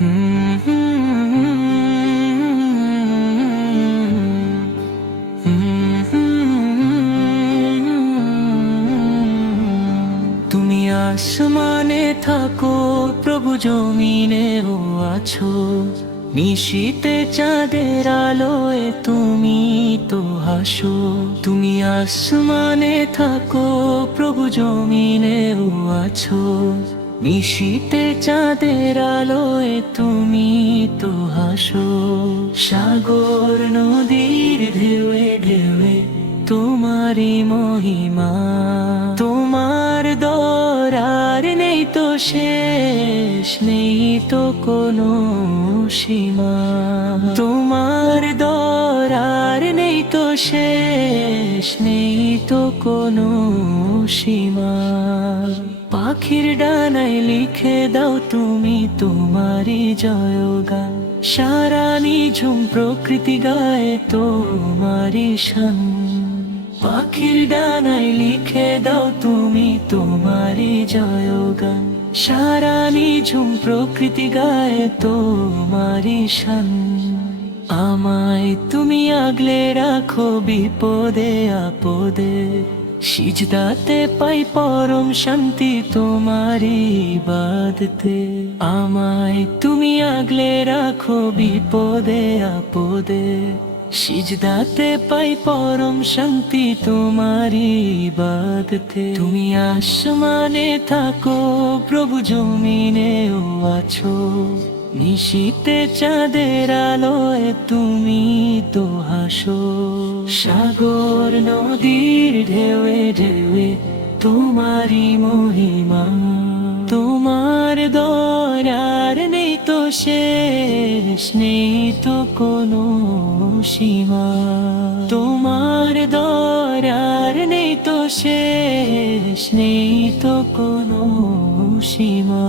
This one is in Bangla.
হুম হুম হুম তুমি আসমানে থাকো, প্রভু জমিনেও আছো। নিশীতে চাঁদের আলোয় তুমি তো হাসো। তুমি আসমানে থাকো, প্রভু জমিনেও আছো। নিশীতে চাঁদের আলোয় তুমি তো হাসো। সাগর নদীর ঢেউয়ে ঢেউয়ে তোমারই মহিমা। তোমার দরার নেই তো শেষ, নেই তো কোনো সীমা। তোমার দরার নেই তো শেষ, নেই তো কোনো সীমা। পাখির ডানায় লিখে দাও তুমি তোমারই জয়গান। সারা নিঝুম প্রকৃতি গায়ে তোমারই শান। পাখির ডানায় লিখে দাও তুমি তোমারই জয়গান। সারা নিঝুম প্রকৃতি গায়ে তোমারই শান। আমায় তুমি আগলে রাখো বিপদে আপদে। সিজদাতে পাই পরম শান্তি তোমারই ইবাদতে। আমায় তুমি আগলে রাখো বিপদে আপদে। সিজদাতে পাই পরম শান্তি তোমারই ইবাদতে। তুমি আসমানে থাকো, প্রভু জমিনেও আছো। নিশীতে চাঁদের আলোয় তুমি তো হাসো। সাগর নদীর ঢেউয়ে ঢেউয়ে তোমারই মহিমা। তোমার দয়ার নেই তো শেষ, নেই তো কোনো সীমা। তোমার দয়ার নেই তো শেষ, নেই তো কোনো সীমা।